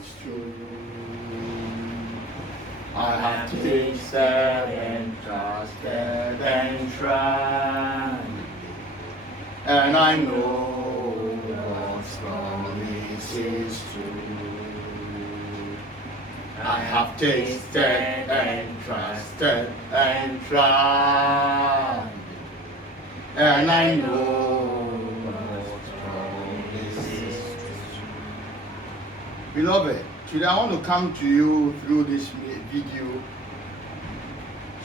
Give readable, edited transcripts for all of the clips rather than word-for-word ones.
is true. I have tasted and trusted and tried, and I know God's promise is true. I have tasted and trusted and tried, and I know God's promise is true. Beloved, today I want to come to you through this video,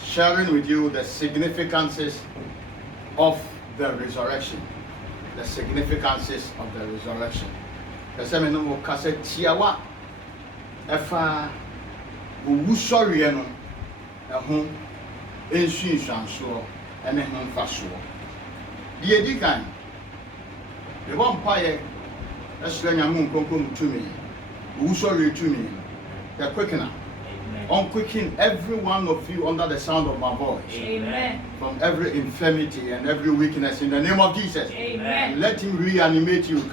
sharing with you the significances of the resurrection. The significances of the resurrection. The same no kase tiawa efa owu sori no eho ensuanso ene ho mfaso. Die di kan the one paye esre nyamu nkonkom tumi owu sori tumi the quickener. Unquicken every one of you under the sound of my voice. Amen. From every infirmity and every weakness in the name of Jesus. Amen. Let him reanimate you. And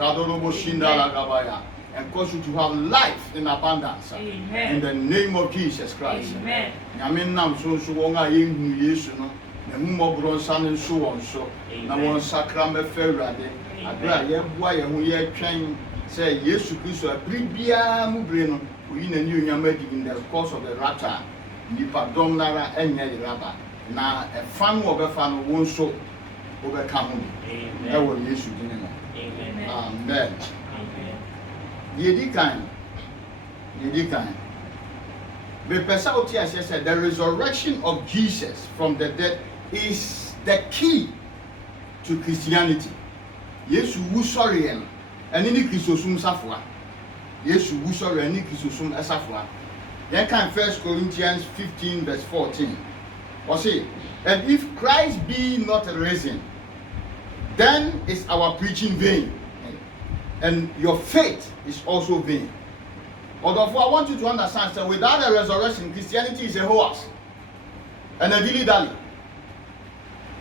cause you to have life in abundance. Amen. In the name of Jesus Christ. Amen. Amen. Nam so wonga yenhu Yesu no. Na humo bronsa ne so wonso. Na won sakra me fawrade. Abra ye boa ye ho ye twen say Yesu Kristo abribia mu bre no. In the course of the rapture, nipa dom nara enye raba na efan wo be fan won so wo be ka ho e wo Yesu din no. Amen. Amen. Amen. Yedi kan be pesa oti ase said the resurrection of Jesus from the dead is the key to Christianity. Yesu wu sori en eni ni Christosum safoa. Yesu wu sori eni Christosum esafoa. Then can 1 Corinthians 15 verse 14. Or say, and if Christ be not risen, then is our preaching vain, and your faith is also vain. Although I want you to understand that without a resurrection, Christianity is a hoax and a dilly-dally.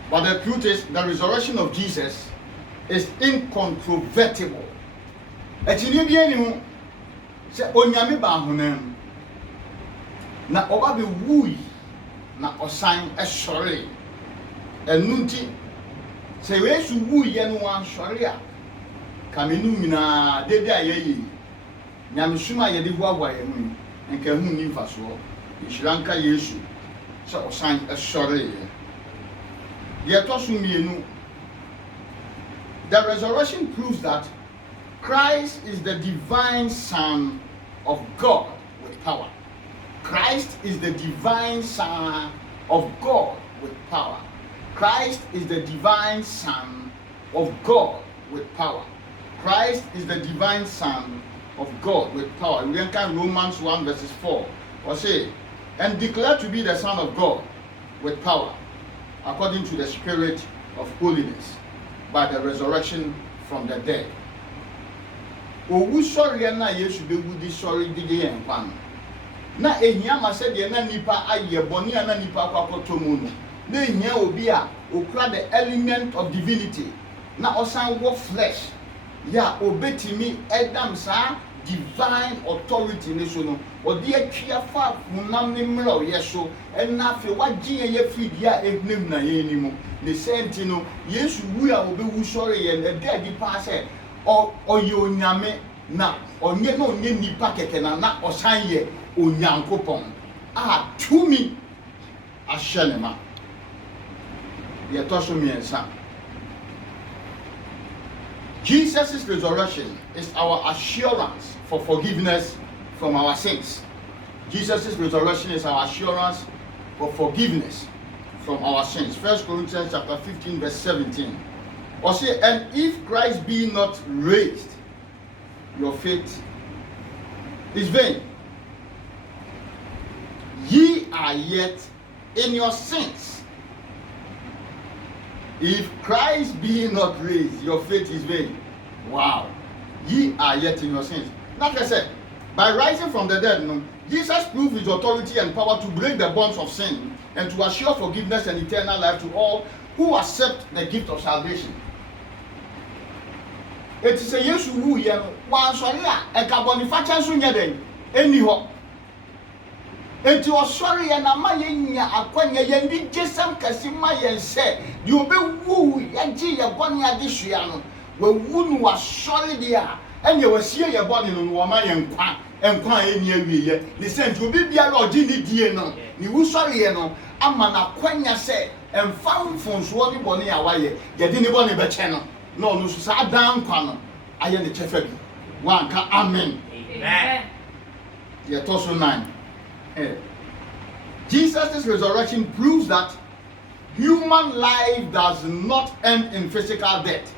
But the truth is, the resurrection of Jesus is incontrovertible. Se onyame ba honam na oba be wui na osan esore enunti se Yesu wui ye no ansore a kamenu nyina dede ayeyi nyame suma ye de boaboa ye mu enka hu ni mfaso ihranka Yesu se osan esore ye to so mienu. The resurrection proves that Christ is the divine Son of God with power. Christ is the divine Son of God with power. Christ is the divine Son of God with power. Christ is the divine Son of God with power. We can Romans 1 verses 4. Or say, and declare to be the Son of God with power, according to the Spirit of holiness, by the resurrection from the dead. Owu sori na Yesu be wudi sori dide en kwan na ehia ma se de na nipa aye boni na nipa kwakoto mu no na ehia obi a okura the element of divinity na osan wo flesh ya obetimi edam sa divine authority ne so no odi atwia fa munam ne mra yeso na afi wagye ye fidia ehnem na ye ni mu ne senti no Yesu wu a obewu sori ye na de adi pa se oye onyame na onye no onye nipa keke na osan ye onyankopon a tumi ahyenema ye to so miensa. Jesus' resurrection is our assurance for forgiveness from our sins. Jesus' resurrection is our assurance for forgiveness from our sins. 1 Corinthians chapter 15 verse 17. Or say, and if Christ be not raised, your faith is vain. Ye are yet in your sins. If Christ be not raised, your faith is vain. Wow. Ye are yet in your sins. Like I said, by rising from the dead, Jesus proved his authority and power to break the bonds of sin and to assure forgiveness and eternal life to all who accept the gift of salvation. It is a Yesu who yen wan sori a e ka bonifacha so nya den Anyhow. And you are sorry and a maya aquanya yendi jesam kasima yen say you be woo yaji ya boni adishiano we woon was sorry there and you will see your body on wama and kwa any area the sent you be a lodging dear no you will sorry no amana quenya say and found from swally boni away getting the boni be channel no sat down quano I am the chefed one can amen. Yeah, Tosso 9. Jesus' resurrection proves that human life does not end in physical death,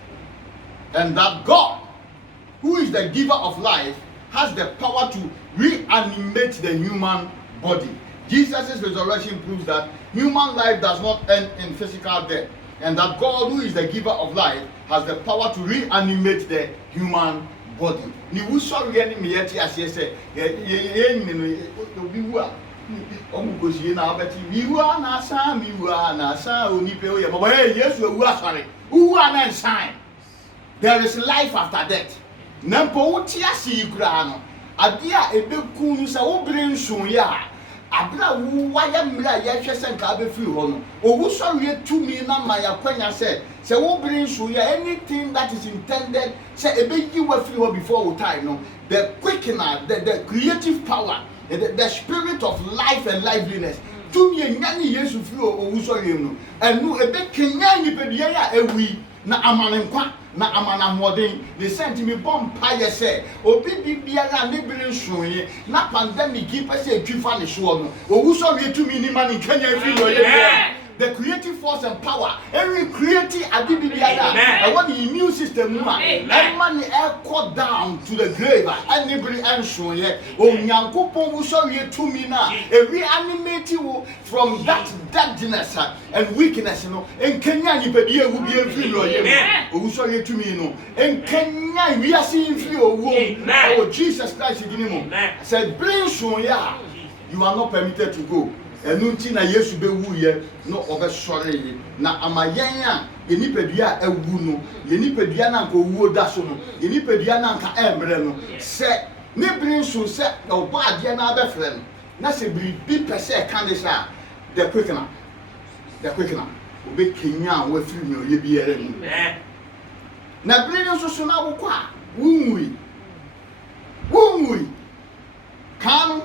and that God, who is the giver of life, has the power to reanimate the human body. Jesus' resurrection proves that human life does not end in physical death, and that God, who is the giver of life, has the power to reanimate the human body. Ni wusori eni me yeti asese ye no bi wu a omugosie na obeti wi wu na asa mi wu na asa onipe o ye baba Yesu wu asori wu na nsan. There is life after death. Nampo wuti asi kura no ade a ebeku nu se wo bere nson ya abra wu waya mra ya hwese nka be firi ho no owu sori etumi na ma ya kwanya se wo bring so ya anything that is intended say ebe yi wa firi ho before we time no the quickener the creative power the spirit of life and liveliness tumi enyani Yesu firi owu sori no enu ebe kenya ni pedie ya ewi na amanenkwa na amana modern the sent me bomb pie say obi bibiara ne bere nsoye na pandemic yi pese twifa ne so no owu so re tumi ni mani kanya fi no ye the creative force and power every creative adibibiara and what the immune system ma and man e down to the grave and ne bere nsoye onyankopon wu so re tumi na e reanimate you from that deadness and weakness no en kenya ni pedie ewu bi enfi no ye owu so re tumi no en kenya we are seeing free oh Jesus Christ gini mo said bring so ya you are not permitted to go enunti na Yesu be wu ye no obesore na amayen a enipadua awu no enipadua na nka owu da so no enipadua na nka embre no se ne bring so se obo ade na abefre no na se bi pese kan de sha the quickener obe kenya wa firi mi oye bi ere ni na bring so na wo kwa wunwi kan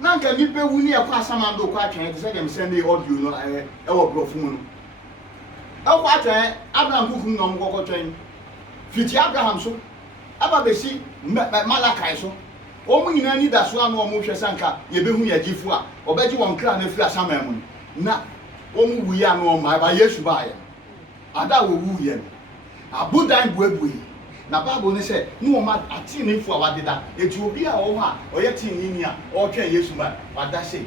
nanka nipe wuni e kwa samando kwa atwen te se dem send the audio no e wo profu mu no e kwa atwen Abraham kukum no mkoko twen fiti Abraham so aba besi Malakai so o mu nyina ni da so anu o mu hwe sanka ye behu ya gifu a obeji won kra na firi asama mu na o mu wuyi anu o ma ba Yesu ba ya ada wo wuyi abudan buebuyi na Bible ne say no ma atini fu awadeda eti obi a wo ha oye tini ni a o twa Yesu ma wada say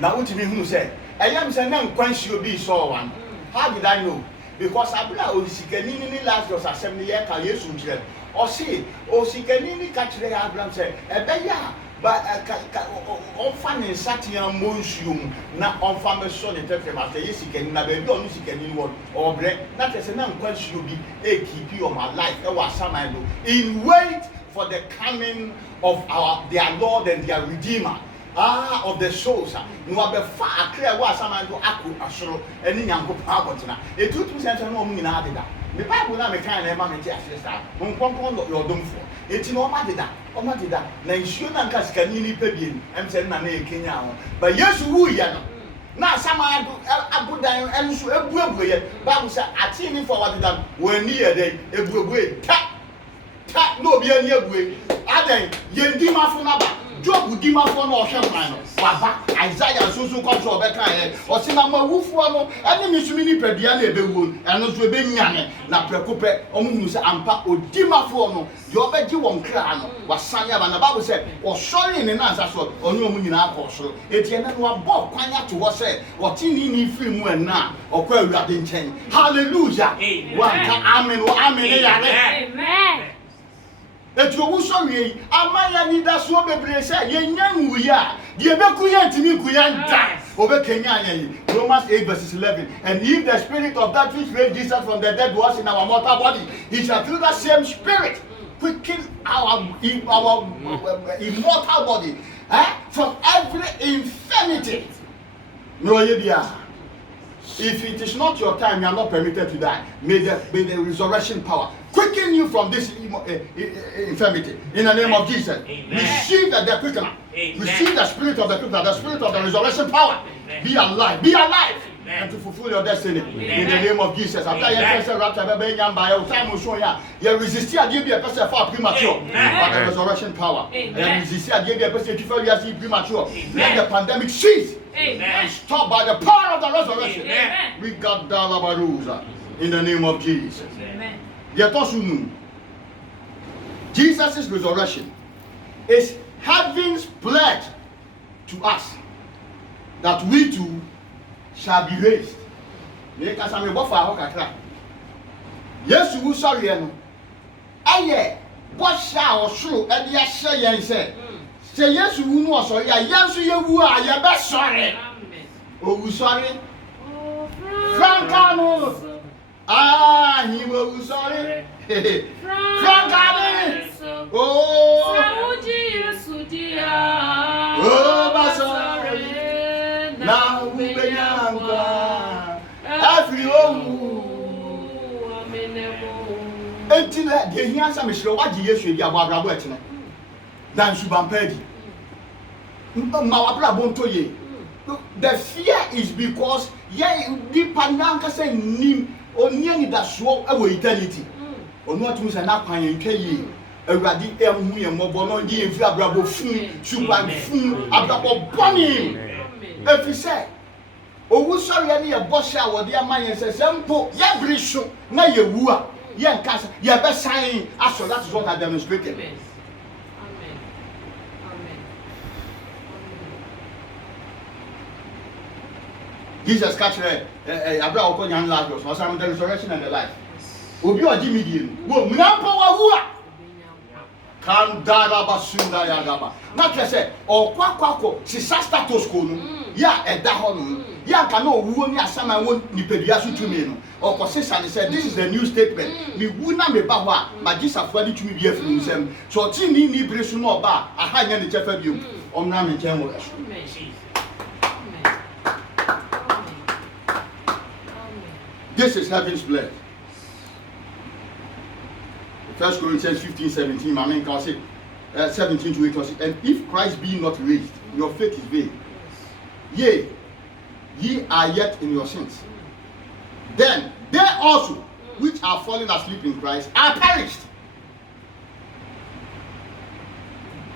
na utimi hunu say eyam say na nkwanshi obi so wan. How did I know? Because abla o sikani ni Lazarus asem ne ye ka Yesu nkire o say o sikani ni ka kire Abraham say ebe ya ba on fa ne satian monsuum na on fa me so ne tefe ma say sikani na be bi onu sikani ni won o bre na tese na nkwanshi obi e keep your my life e wa samando in wait for the coming of their Lord and their Redeemer of the souls no wa be fa akra wa samando aku asoro eni nyankopon abotina e 2% no omu nyina adeda me Bible na me kan na ma me ti asesa nkonkon yo domfo eti no ma deda na nsuo na nka sikani ni pebien em se na e Kenya ho ba Yesu wu ye no na samando abudan enso ebuebu ye Bible say ati ni for what deda wani ye dey ebuebu ta no bi ani ebue adan yendi mafo na ba Job di mafo na ohwe kwan no waba Isaiah so control be kan ye o se na mawufo no ene misumi ni pedua na ebewu eno so ebenyane na prekope omuhunu se ampa odi mafo no ye obeji won kra no wasan ya ba na Bible say o sori ne na ansa so onye omu nyina akosoro eti ene no abo kwanya to wo se o tini ni firi mu ena okwa awurade nchen hallelujah wanka amen o amen ya amen. Eti owu so wi amaya ni da so bebre se ye nyanwu ya de beku ya ntimi ku ya nda obekenya yan Romans 8:11 and if the spirit of that which raised Jesus from the dead was in our mortal body he shall through that same spirit quicken our immortal body from every infirmity. No, if it is not your time, you are not permitted to die. May the resurrection power quicken you from this infirmity. In the name of Jesus. Amen. Receive the quickener. Amen. Receive the spirit of the quickener, the spirit of the resurrection power. Amen. Be alive. Be alive. Amen. And to fulfill your destiny. Amen. In the name of Jesus. After you say rapture, you resist the person for premature. But the resurrection power. And resist the person to premature. Let the pandemic cease. And stop by the power of the resurrection. Amen. We got Dalabaruza. In the name of Jesus. Amen. Jesus' resurrection is heaven's pledge to us that we too shall be raised. Yes, you sorry, aye, what shall show at the Ashayan said? Say yes, you know, sorry, yes, you are your best sorry. Oh, sorry, Francano. Ah, he will sorry. Francano. Oh, sorry. Now we be young. Every until the answer is what you should be about wetting. Dan Subampedi. The fear is because the Pananka say nim or nearly that show away eternity. Or not to say not paying Kay. A radi emu and mobono di brabo fun, suban fun, ababo bonny. If you say, oh, we sorry, any a boss or dear man says, Sampo, ya brisho, na ye wua, ya casa, ya best sign. So that is what I demonstrated. Amen. Amen. Jesus catch Abraham upon young Lazarus, or some the resurrection and the life. Obi or Jimmy Dean, wo Munampo wa Kandara basunda ya gaba. Not just say, or kwako, sisa status ko no. Ya eda ho no. Ya ka no wuo ni asama won nipadua so tumi no. Or kosesa ne say this is the new statement. Me wu na me ba ho a, magisa fo ade tumi bi afiri nsem. So ti ni bre so no oba, aha nya ne chefa biom. Omna me nchen wo. This is heaven's blood. 1 Corinthians 15:17, I mean, 17 to 8, and if Christ be not raised, your faith is vain. Yea, ye are yet in your sins. Then they also, which are fallen asleep in Christ, are perished.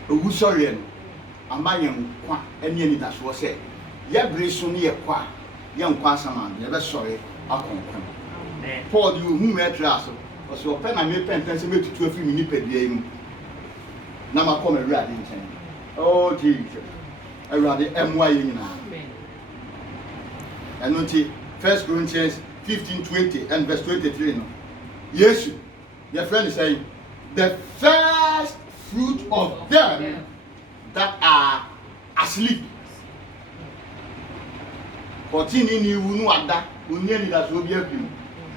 Who sorry, am I young? And any that's what said. Ye brace on ye qua, young Quasaman, never sorry, I'll come. Paul, you whom met Rassel. So pen and make pen to 2 minutes per day. Now I come a rat in 10. Oh, Jesus. I rather MY in and not 1 Corinthians 15:20 and verse 23. Yes, your friend is saying, the first fruit of them that are asleep. 14 in you know that we nearly that will be a few.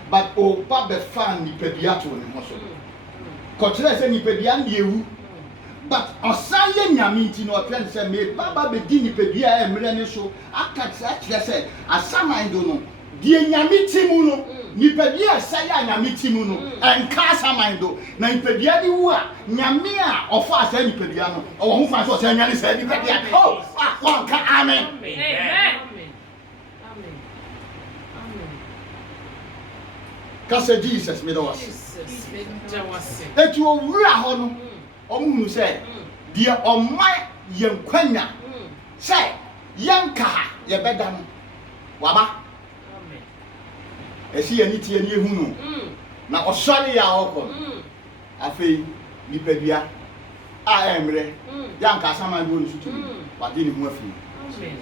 But oh, Papa fan nipedia to him also. Kotre say nipedia yewu. But osanye nyamiti no plan say me Baba be di nipedia emre ne so aka say asama ndo no die nyamiti mu no nipedia say nyamiti mu no enka asama ndo na nipedia di wu a nyame a ofa asa nipedia no o ho fa so say nyane say nipedia oh one ka amen. Amen. Kase Jesus me do was. Et you wura ho no omuhunu say de omai yenkwanya say yenka ye beda no waba amen esi ye nitie ni ehu no na osori ya okọ afei nipadua a emre yanka asama bo nsutu wade ni hu afi amen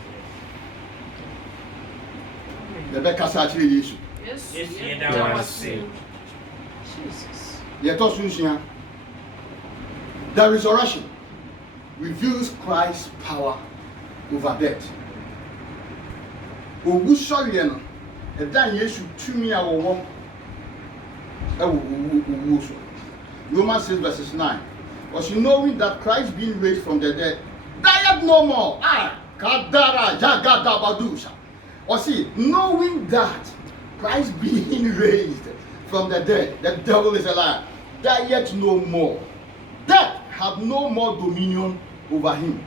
de be kasa akire Yesu. Yes. Jesus. The resurrection reveals Christ's power over death. Ogu sorry no, edan Yesu tumi a wo wo so. Romans 6 verses 9. Was knowing that Christ being raised from the dead, died no more. Kadara Jagadabadusha. Or see, knowing that Christ being raised from the dead, the devil is a liar, died no more. Death had no more dominion over him.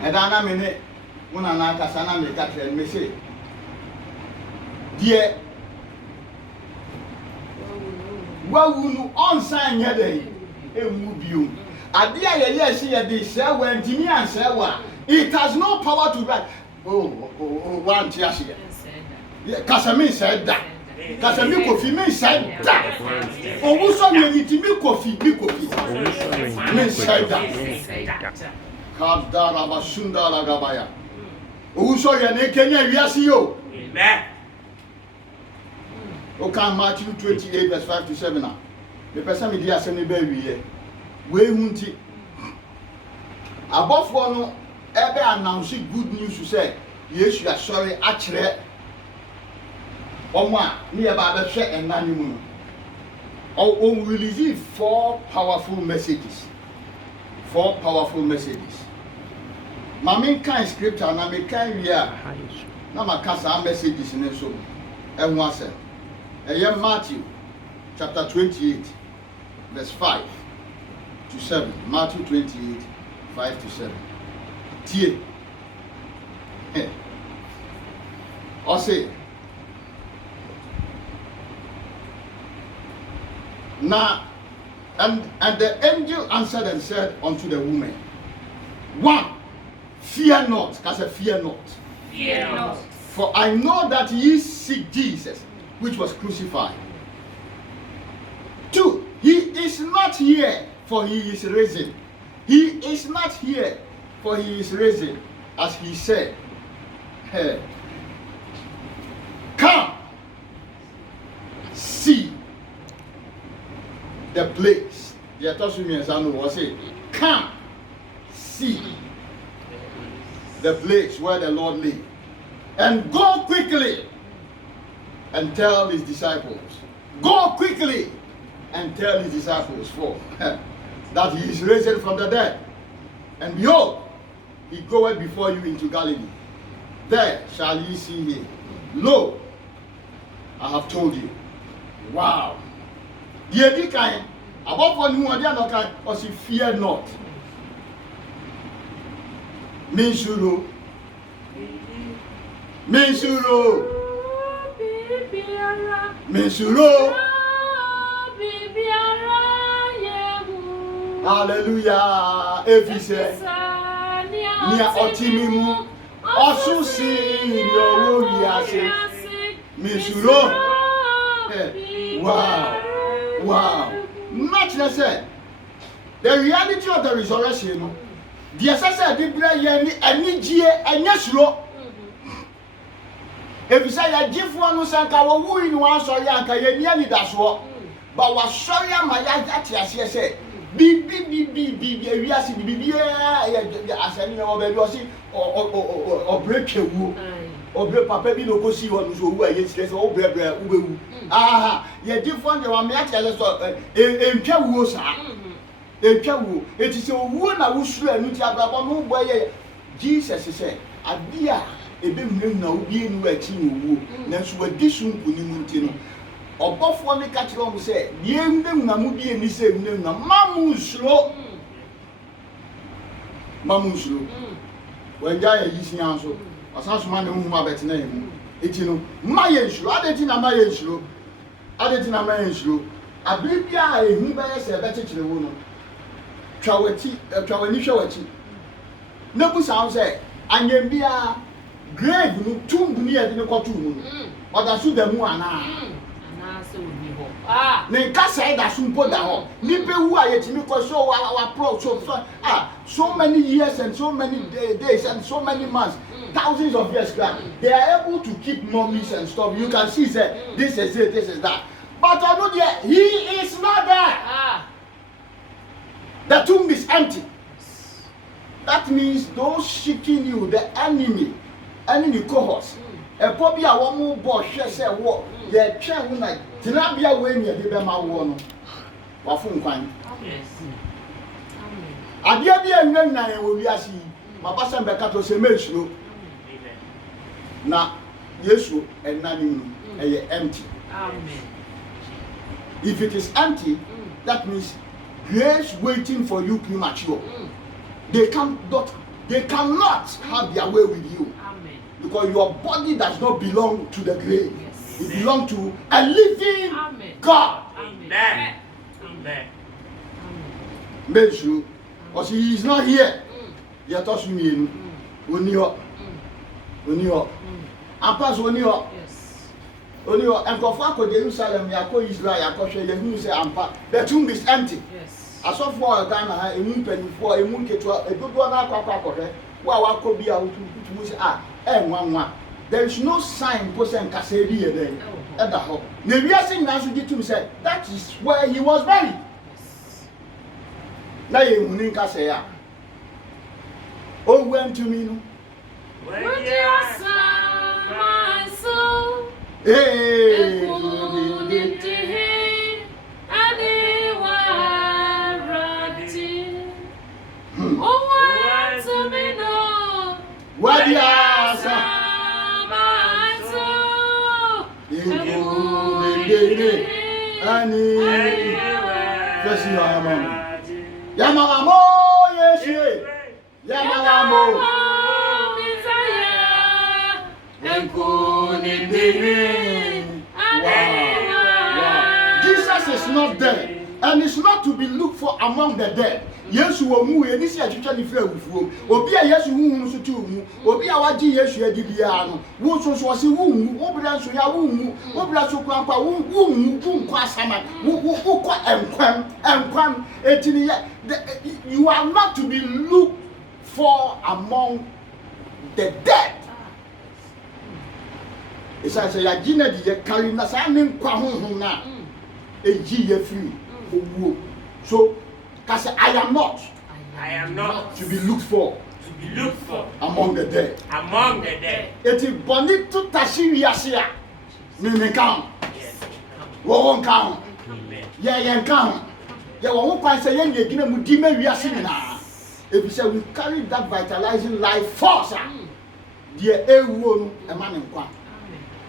And I mean, when I like a son, I make that me say, dear, well, we know on sign your day, a move you. A dear, yes, she had this, when Jimmy and Sarah, it has no power to write. One tear. Kasami said that. Kasami Kofi said that. Oh, who saw you eat me coffee? Me said that. Kadara Basunda Lagabaya. Who saw you in Kenya? Yes, you. Amen. Okay, Matthew 28, verse 5 to 7. Now, the person with the assembly baby, we won't. Above one, ever announcing good news to say, yes, you are sorry, actually. Oma, near Baba Shet and Nanimun. Oh, we receive 4 powerful messages. 4 powerful messages. My main kind scripture, and I make kind here. Now, my cast messages in the soul. And one said, Matthew chapter 28, verse 5 to 7. Matthew 28, 5 to 7. Tie. Or say, now, and the angel answered and said unto the woman, 1, fear not, because I fear not. Fear not. For I know that ye seek Jesus, which was crucified. 2, he is not here, for he is risen. He is not here, for he is risen, as he said. Come, see the place. The Atosumi was saying, come, see the place where the Lord lay, and go quickly and tell his disciples. Go quickly and tell his disciples that he is risen from the dead. And behold, he goeth before you into Galilee. There shall ye see him. Lo, I have told you. Wow. The kind above one who are not kind, or she fear not. Mensuro. Hallelujah. Efise. Nia otimimu. Osusi yo wiase. Mensuro. Wow. Much less said. The reality of the resurrection. The assessor did bring any year and yes, if you say a gift one sanka woo in one sorry, anka ye nearly that's what. But was sorry, my that yes, say. Be we are seeing be as any of the or break a woo or break papa be no go see what who are yes, or break ube. Aha, ye different, you are me at in Kawu, sir. It is a woman I will swear, no boy. Jesus said, Adia. Ebe now being working next word this one Punimutino. Or both one catch on say, Yen them Namudi and this name, Mamu slow. When Jaya is answer, or such man whom my better name. It's my issue, added in a my issue, added in a my issue. I believe ya, he by a better to the woman. Trawanisha. No sound say, and ye be a grave no tomb near the courtroom. Or that's who the moana. Ne kasa da sumpo da ho. Nipe wu ayetimi ko so our approach so many years and so many days and so many months, thousands of years back. They are able to keep mummies and stuff. You can see say this is it, this is that. But I know that he is not there. The tomb is empty. That means those seeking you, the enemy cohorts. A probably a woman boss said, what? They're trying like, Tinabia when you did them out one. Wafun Kwan. Abia and then will be as he, my pastor Becato say, Meshu. Now, Yesu and none empty. If it is empty, that means grace waiting for you premature. They cannot have their way with you. Amen. Because your body does not belong to the grave. Yes. It belongs to a living God. Amen. Amen. Make sure. Because he is not here. Yet us me. Unio. And pass Unio. Yes. Unio. And go for Jerusalem, Yako Israel, Yako Shehu say Ampa. The tomb is empty. Yes. As of for Ghana, a moon penny for a moon get a good one. While I could be out to say, and one. There is no sign posting Cassadia there at the home. Maybe I think that's what you said. That is where he was buried. Now you wouldn't say, oh, went to me. My soul. Hey, what the answer? Yamamo, yes, Yamamo, Jesus is not dead, and is not to be looked for among the dead. Yes, you are moving. This is actually fair with you. Obia, yes, you won't so too. Obia, what yes, you are Dibiano. Won't so was a womb, Obra, so ya womb, Obra, so grandpa, womb, Quasama, who and quam, 18 years. You are not to be looked for among the dead. It's as a Gina, the carrying us, I mean, Quahuna, a G free. So, because I am not to be looked for among the dead. It is bonito Tashiria. Meaning count. Won't count. Yeah, count. There won't quite say any Mudime we are seeing now. If you say we carry that vitalizing life force, dear Ewan, a man in Quan.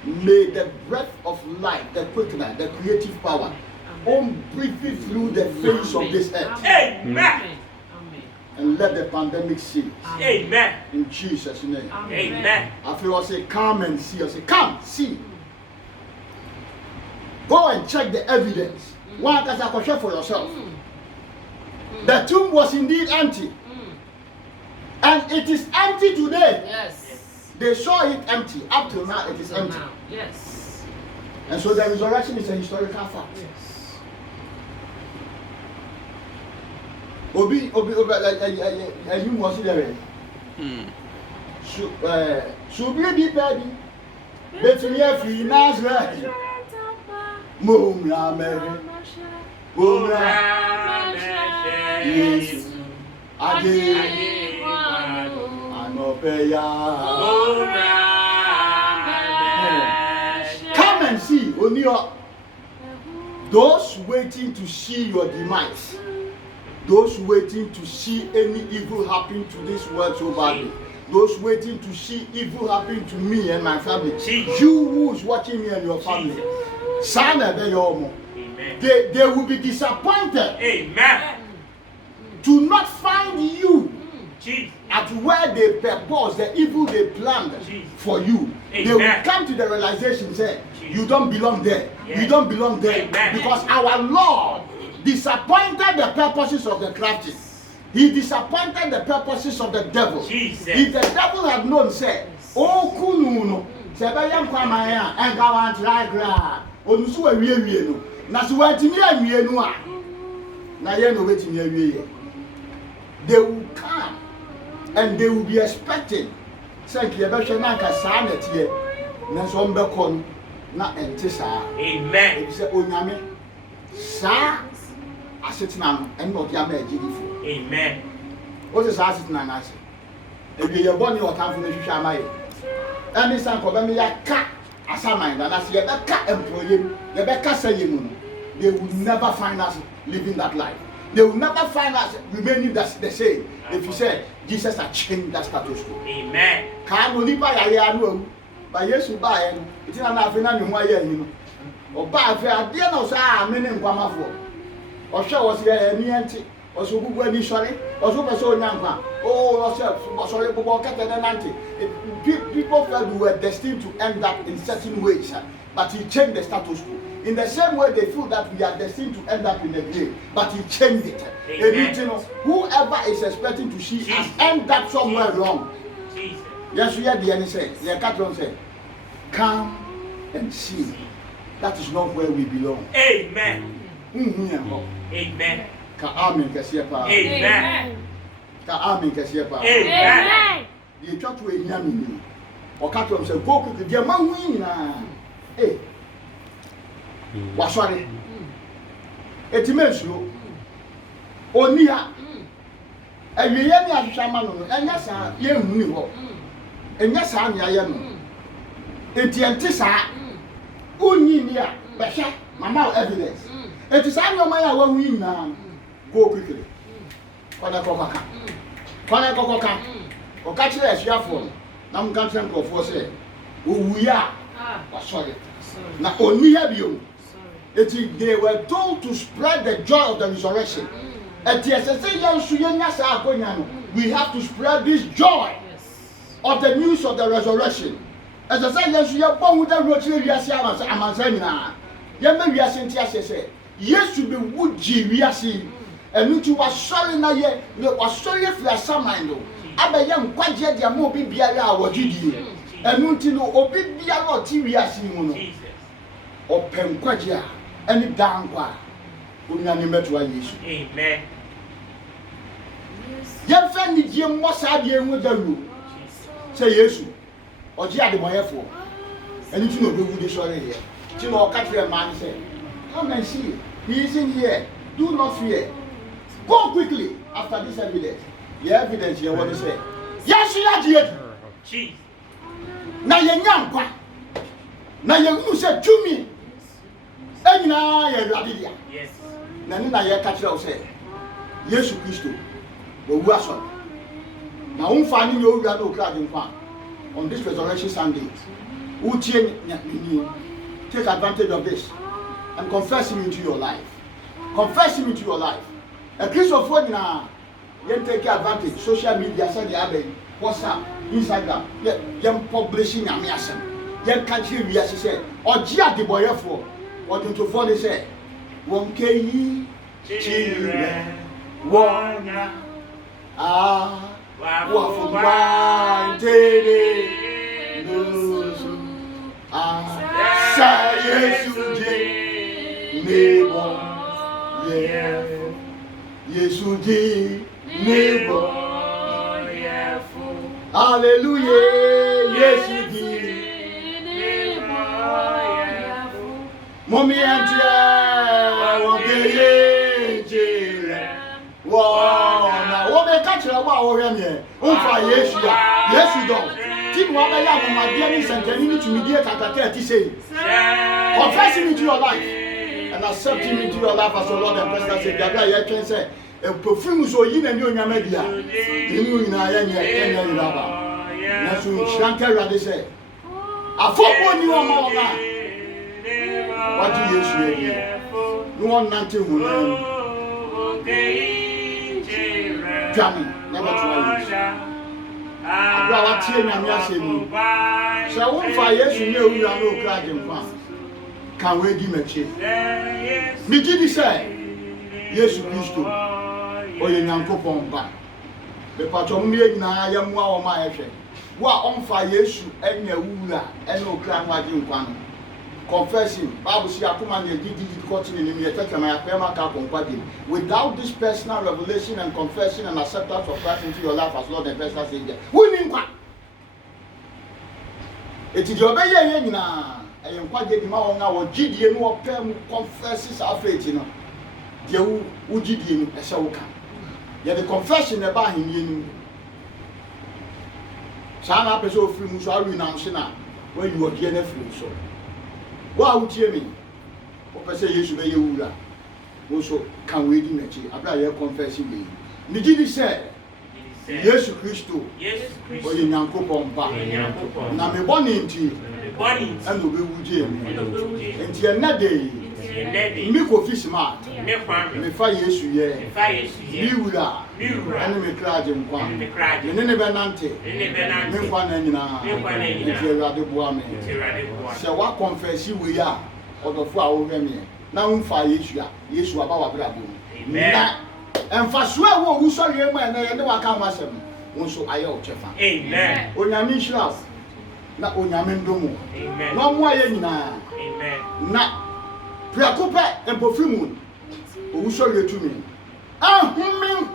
May the breath of life, the quickener, the creative power, breathe through the face of this earth. Amen. And let the pandemic cease. Amen. In Jesus' name. Amen. After I say, come and see. I say, come, see. Go and check the evidence. One can say for yourself. The tomb was indeed empty. And it is empty today. Yes. They saw it empty. Up till now, it is empty. Yes. And so the resurrection is a historical fact. Yes. Obi, you was there. So be baby. Betty, free Nazareth. Mumra, Mary. Mumra, yes. Adi, Anopeya. Come and see, Onio. Those waiting to see your demise. Those waiting to see any evil happen to this world so badly. Those waiting to see evil happen to me and my family. You who is watching me and your family. They will be disappointed. Amen. To not find you at where they purpose, the evil they planned for you. Amen. They will come to the realization, say, you don't belong there. Yes. You don't belong there. Amen. Because our Lord disappointed the purposes of the crafty. He disappointed the purposes of the devil. Jesus. If the devil had known, say, oh, Kununo, Sebayam Kwamaya, and Gawant Ragra, Onusu, a real, Nasuatimia, Mienua, Nayano waiting here. They will come and they will be expecting. Thank you, Bashanaka Sanet here, Nasombe not Entisa. Amen. It's a Onyame, Sa. Amen. What is asset na nase? If you born your time for the future, my any son for them, ya cat as a mind, and as you cat employee, you better say you they will never find us living that life. They will never find us remaining the same. If you say Jesus has changed that status quo. Amen. Can only buy a year no, but yes, you buy it. It's not enough in any way. Or buy a dear no, sir, I'm in Guamafo. Or show us here any anti, or so good when you sorry, or super so young. Oh, sorry, but walk at the 90. People felt we were destined to end up in certain ways, but he changed the status quo. In the same way, they feel that we are destined to end up in the grave, but he changed it. And you know, whoever is expecting to see us end up somewhere wrong. Yes, we are the end say. The Catron said, "Come and see." That is not where we belong. Amen. Amen. Ka amen kasiapa. Amen. Ka amen kasiapa. Amen. You talk to a young or Catron said, "Go to the man na." Hey. Wasware etimensuo onia awiye ni ahwehwama no enya saa ye huni ho enya saa nya ye no entiente saa unyi ni a behwe mama evidence eti saa nyoma ya wa hu nyina go quickly kwana kokoka oka kire ahwiafo na mka tren krofo se owuya wasware na onia biom. They were told to spread the joy of the resurrection. We have to spread this joy of the news of the resurrection. As I said, yes, you are born with the rotary. Yes, to be wood G. And you was sorry now, you was sorry for your son. Abba young quite yet, your mobile be a what you do. And you know, obey be a lot, TV or Penquadia. Any down qua, Unani Metro Yesu. Amen. Young friend, Jim was idea with the rule. Say Yesu, or Gia de Moyefo. And you know, we would sorry here. You know, country man said, come and see, he is in here. Do not fear. Go quickly after this evidence. The evidence here, what you say? Yes, you are dead. Now you're young, now you said to me. Yes. Nana ya catcher say, Yesu Christo, the Wasson. Now, I'm finding you no crowd in one on this Resurrection Sunday. Take advantage of this and confess him into your life. Confess him into your life. A Christopher now, you take advantage. Social media, said the Abbey, WhatsApp, Instagram, you're publishing a miasm. Young country, as he said, or Gia de Boyefo. What to follow say? Won't ye children? One waffle wine, Teddy. Say yes, you did. Neighbor. Hallelujah. Yes, you did. Mommy and wow, what they catch a wow, here. Oh, yes, you don't. Think what I am, my dear niece, and telling you to mediate at say. Confess him into your life and accept him into your life as your Lord and President. Say, Gabriel, I can say, a perfume so you and you in your media. You in a rubber. That's what Shanker Raddy said. I thought you are more. What do you say? You want nothing with them. Jammy, never try. I tell you, I'm asking. So I won't fire yes, you know, you are no crowd in farm. Can we give a check? Me did say, yes, you please do. Or you young couple back. The patron made now, I am one of my effect. What on fire, yes, and your ruler, and no crowd, my young one. Confessing, Bible says, I command you to continue in the without this personal revelation and confession and acceptance of Christ into your life as Lord and personal Savior. Who mean what? It is your baby, and I am quite getting my own hour. Gideon will confesses our faith, you know. Dear, who Gideon, a show come. Yeah, the confession about him, you Sana person of free, so I renounce now when you are here. So, what would you mean? What person you should be you also can we do it? I your confession me. Nijidi said, Yes, Christo, Yes, or in Yanko Pompa. Now, me born into and we will do and your net day. Miko fish man, me fire yesu ye, Miura, and me crowd in one, and then never nante, me one and the boame. So what confess you we are, or the flower over me. Now, fire yesu about Brabo. And for sure, who saw you and I never come as him. Also, I owe Chefa. Amen. Onyami Shraf, not Onyamin Domo. Amen. No more yena. Amen. Not Preocupa and Perfume. Who saw you to me? Ah, Humin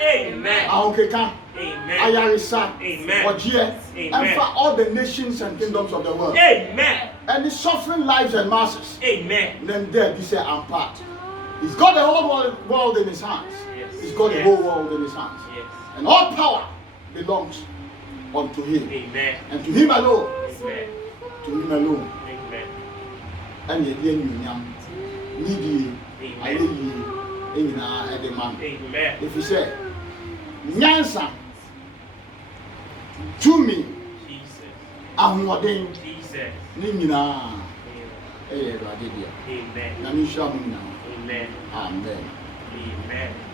Amen. Aokeka. Amen. Ayarisa. Amen. Ojie. And for all the nations and kingdoms of the world. Amen. And the suffering lives and masses. Amen. Then there, this say, I'm part. He's got the whole world in his hands. Yes. He's got the whole world in his hands. Yes. And all power belongs unto him. Amen. And to him alone. Amen. To him alone. Amen. And yet, needy, I in the man. Amen. If you say, Nyansa, to me, Jesus. I'm ordaining Jesus. Nina. Amen. Amen. Amen. Namisha Muna. Amen. Amen. Amen.